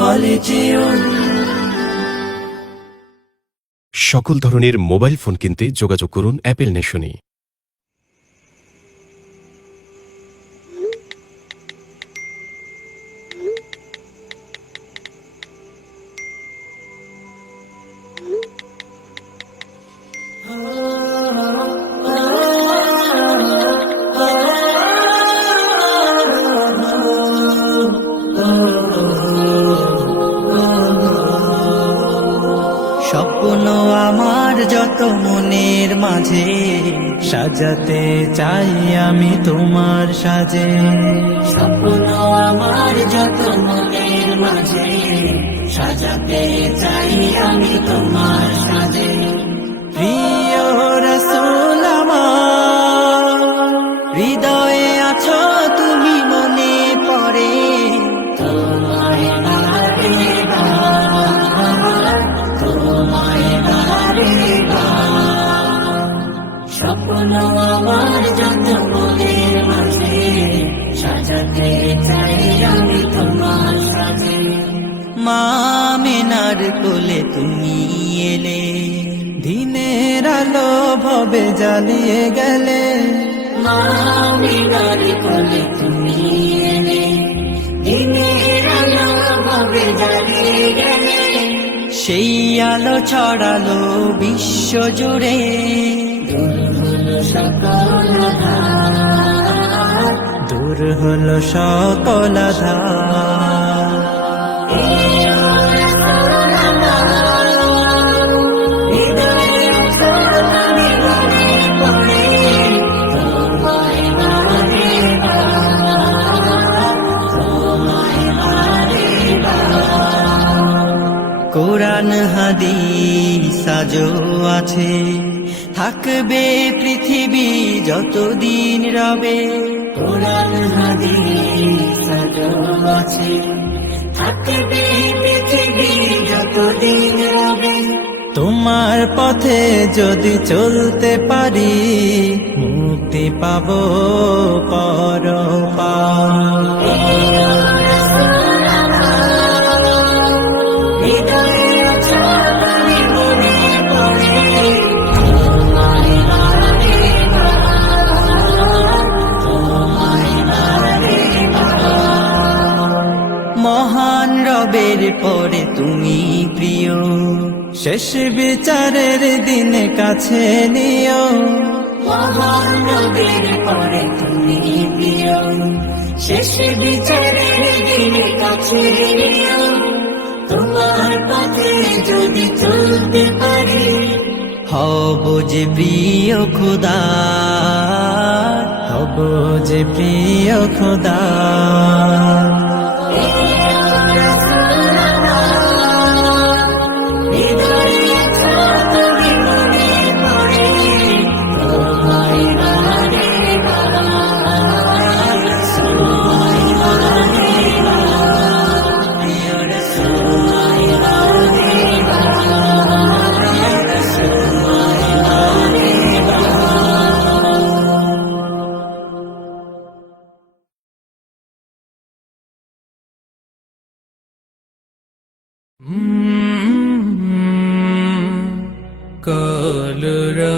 খলিজিয়ুন। সকল ধরনের mobile phone কিনতে যোগাযোগ করুন অ্যাপেল নেশনে। স্বপ্ন আমার যত মনের মাঝে, সাজাতে চাই আমি তোমার সাজে। স্বপ্ন আমার যত মনের মাঝে, সাজাতে চাই আমি তোমার সাজে। প্রিয় রাসূল আমার, হৃদয়ে আছো তুমি, মনে পড়ে তোমায় বারে বার, তোমায় বারে বার। স্বপ্ন আমার যত মনের মাঝে, সাজাতে চাই আমি তোমার সাজে। মা আমিনার কোলে তুমি এলে, দিনের আলো ভবে জ্বালিয়ে গেলে। মা আমিনার কোলে তুমি এলে, দিনের আলো ভবে জ্বালিয়ে গেলে। সেই আলো ছড়ালো বিশ্ব জুড়ে, দূর হলো সকল আঁধার, দূর হলো সকল আঁধার। কোরআন হাদিস আজও আছে, থাকবে পৃথিবী যতদিন রবে। কোরআন হাদিস আজও আছে, থাকবে পৃথিবী যতদিন রবে। তোমার পথে যদি চলতে পারি, মুক্তি পাবো পরপার। মহান রবের পরে তুমি প্রিয়, শেষ বিচারের দিনে কাছে নিও। মহান রবের পরে তুমি প্রিয়, শেষ বিচারের দিনে কাছে নিও। তোমার পথে যদি চলতে পারি, হব যে প্রিয় খোদা, হব যে প্রিয় খোদা। কলরা